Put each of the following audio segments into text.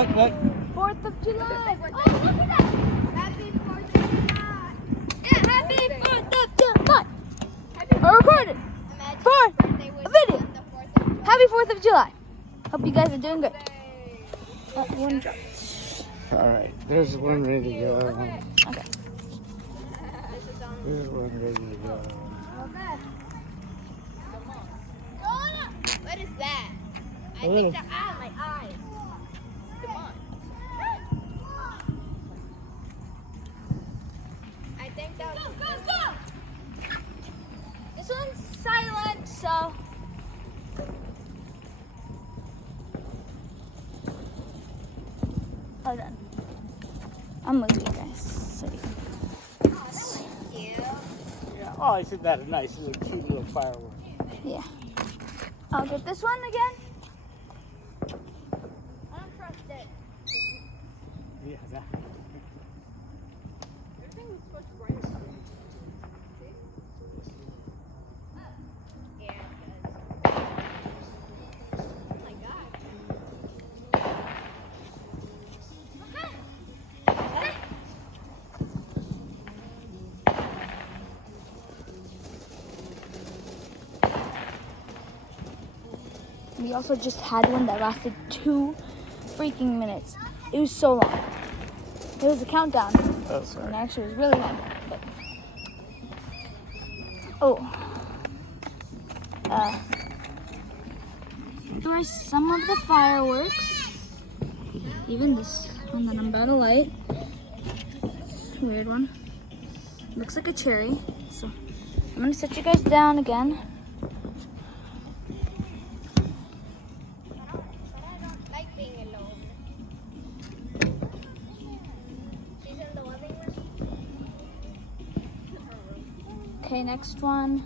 Look. 4th of July. Oh, look at that. Happy 4th of July. Yeah, happy 4th of July. I recorded for a video. Happy 4th of July. Hope you guys are doing good. One dropped. All right, there's one ready to go. Okay. There's one ready to go. What is that? I Oh. think my eyes. Come on. I think that was go. This one's silent, so hold on. I'm moving, guys. So you can... Oh, that was cute. Yeah. Oh, isn't that a nice little cute little firework? Yeah. I'll get this one again. I don't trust it. Yeah. That. Everything was supposed to bright. See? Yeah, it does. Oh my god. We also just had one that lasted 2 freaking minutes. It was so long. It was a countdown. Oh, And sorry. actually, it was really long. But... Oh. There are some of the fireworks. Even this one that I'm about to light. It's a weird one. Looks like a cherry. So I'm gonna set you guys down again. I don't like being alone. She's in the living room. Okay, next one.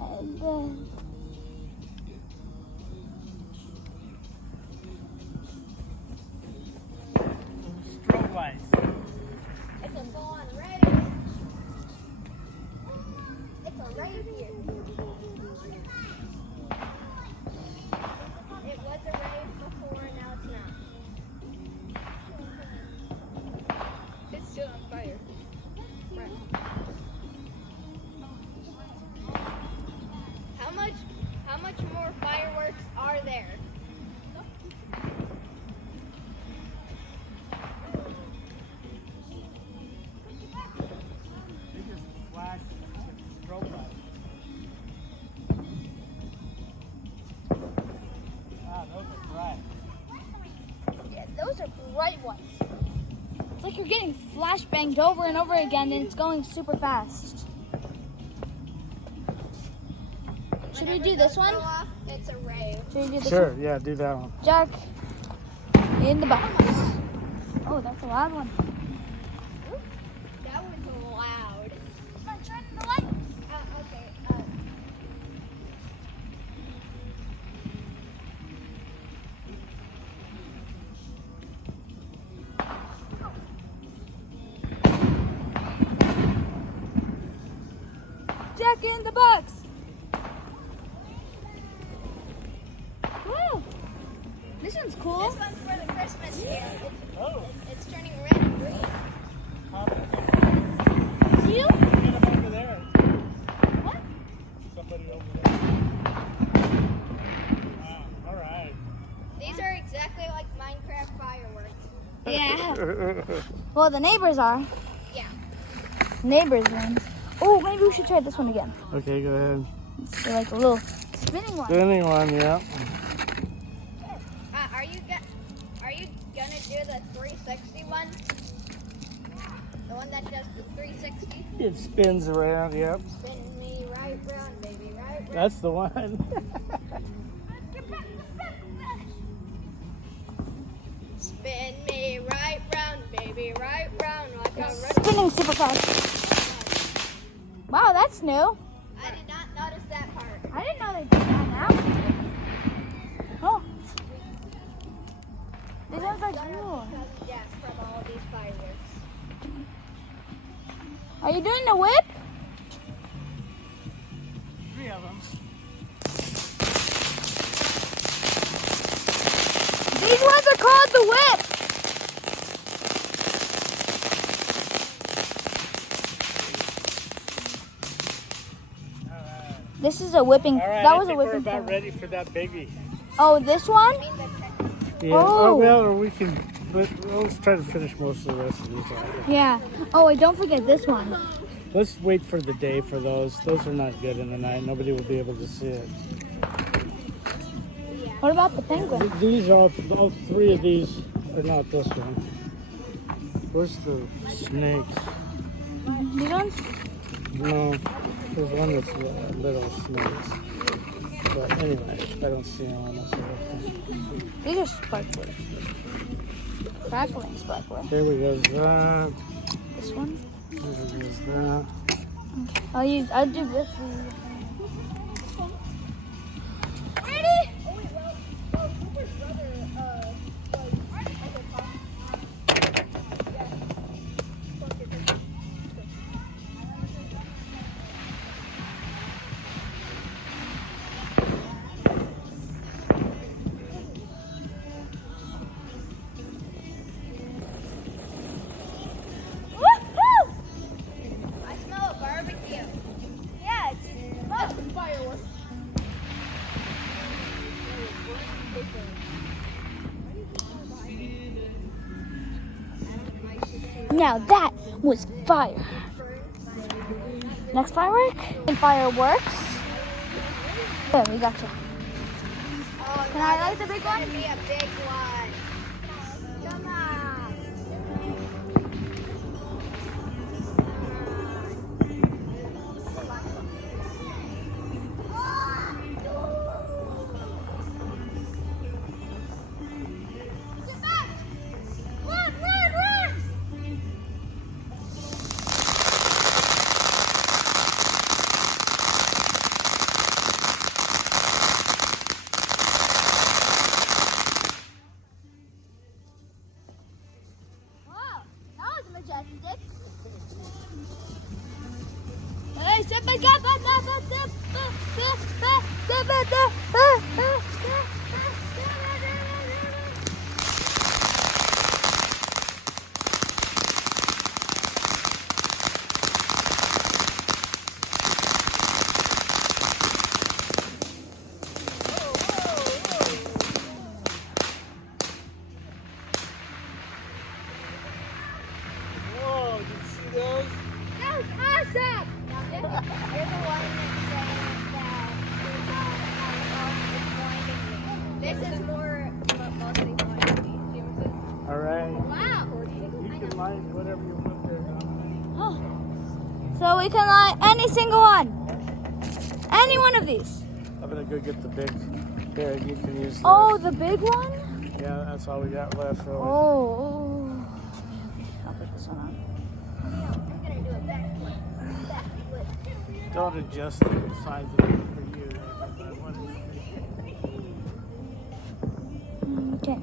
And then Strobe lights. It's a full on rave. It's a rave here. It was a rave before, now it's not. It's still on fire. Right. How much more fireworks are there? They just flash strobe lights. Ah, those are bright. yeah, those are bright ones. It's like you're getting flashbanged over and over again, and it's going super fast. Should we do this one? Go off, it's a rave. Should we do this Sure, one? yeah, do that one. Jack in the box. Oh, that's a loud one. That was loud. Come on, turn the light. Okay. Jack in the box. Woo! This one's cool. This one's for the Christmas tree. Oh, It's turning red and green. See you? get them over there. What? Somebody over there. Wow, all right. These are exactly like Minecraft fireworks. Yeah. Well, the neighbors are. Yeah. Neighbors ones. Oh, maybe we should try this one again. Okay, go ahead. It's like a little spinning one. Spinning one, yeah. Are you gonna do the 360 one? The one that does the 360? It spins around, yep. Spin me right round, baby, right round. That's the one. Spin me right round, baby, right round. Like a Spinning super fast. Wow, that's new. I did not notice that part. I didn't know they did that now. Oh. These ones are cool. Yes, from all these fireworks. Are you doing the whip? 3 of them. These ones are called the whip. This is a whipping. All right, That was I a think we're whipping. about Foam. ready for that baby. Oh, this one? Yeah. Oh. Well, or we can. Let's try to finish most of the rest of these off. Yeah. Oh, and don't forget this one. Let's wait for the day for those. Those are not good in the night. Nobody will be able to see it. What about the penguin? These are all three of these are not this one. Where's the snakes? These ones? No, there's one that's little snakes. But anyway, I don't see them on this one. These are sparklers. Crackling sparkler. There we go. That. This one? There goes that. I'll do this one. Ready? I smell a barbecue. Yeah, it's Fireworks. Now that was fire. Next firework? And fireworks. There, we got you. Oh, Can I like the big one? It's gonna be a big one. Come on. Get back! Run, run, run! Wow, that was majestic. Hey, step back up, Whoa, did you see those? That was awesome! You're the one that's saying that this is more mostly pointing me. All right. Wow. You can light whatever you want there now. Oh. So we can light any single one. Any one of these. I'm gonna go get the big. Here, you can use. This. Oh, the big one? Yeah, that's all we got left. Really. Oh. I'll put this one on. I'm gonna do a backflip. Backflip. Don't adjust the size of it for you. I want it. Okay.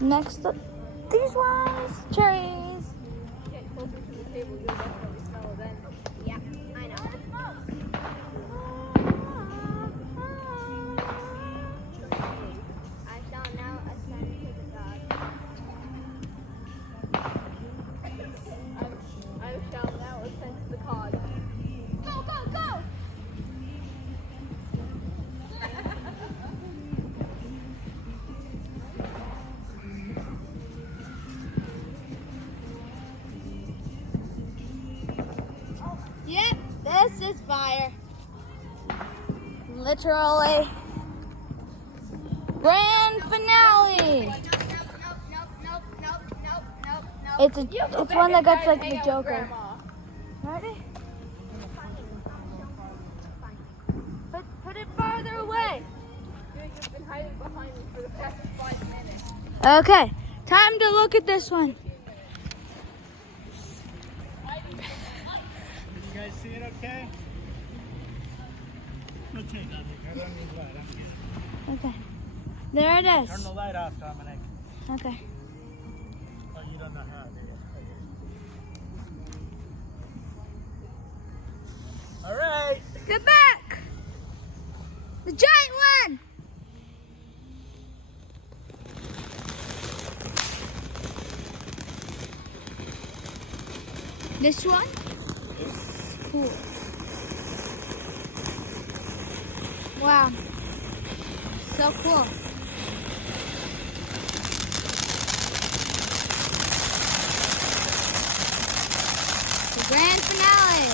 Next up, these ones, cherries. Get closer to the table, you'll definitely smell it then. Yeah, I know. I shall now ascend to the God. I shall now ascend to the cause. Go, go, go! Yep, this is fire. Literally. Grand finale. Nope. It's one that got like the Joker. Ready? Put it farther away. You've been hiding behind me for the past 5 minutes. Okay, time to look at this one. You guys see it okay? Okay, Dominic. I don't need light. I'm good. Okay, there it Turn the is. light off, Dominic. Okay. Oh, you don't know how, do you? Okay. All right. Get back! The giant one! This one? Cool. Wow. So cool. The grand finale.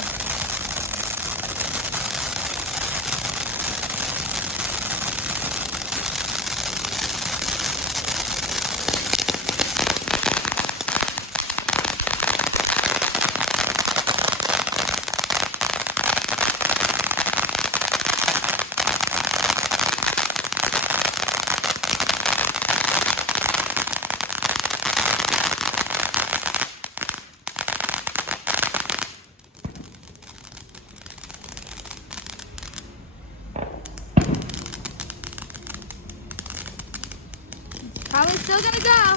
Probably still gonna go.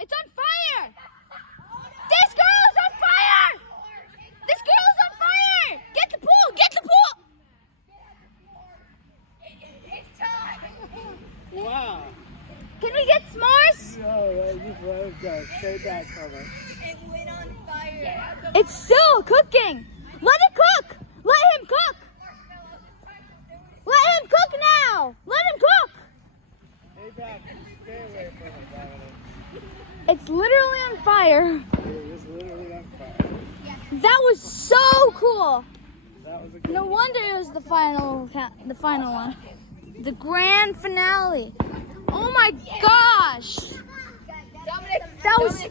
It's on fire! This girl's on fire! This girl's on fire! Get the pool! Get the pool! Wow. Can we get s'mores? No, I just let it go. Stay back from it. It went on fire. It's still cooking. Let it cook. Let him cook. Let him cook now. Let him cook. Stay back. Stay away from it, Dominic. It's literally on fire. It is literally on fire. That was so cool. That was a good No wonder it was the final one. The grand finale. Oh my gosh. That was.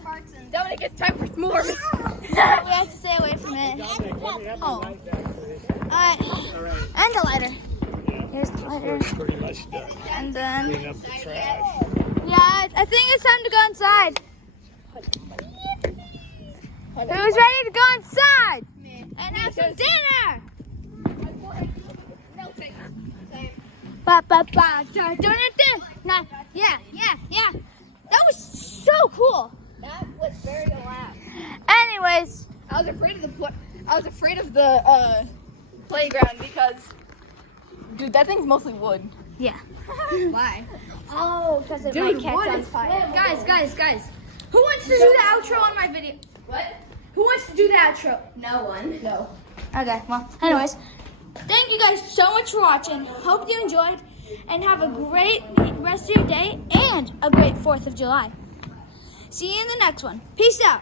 Dominic, it's time for s'mores. We have to stay away from it. Dominic, let me have the Oh. light back, please. Alright. All right. And the lighter. Yeah, Here's the this lighter. work's pretty much done. And then. Clean up the trash. Yeah, I think it's time to go inside. Who's ready to go inside? And have some dinner? Ba ba ba da da da da. Yeah. That was so cool. That was very loud. Anyways, I was afraid of the playground because, dude, that thing's mostly wood. yeah. Why? Oh, because it Dude, might catch wood on is fire. flammable. Guys. Who wants to do the outro on my video? What? Who wants to do the outro? No one. No. Okay, well, anyways, thank you guys so much for watching. Hope you enjoyed and have a great rest of your day and a great 4th of July. See you in the next one. Peace out.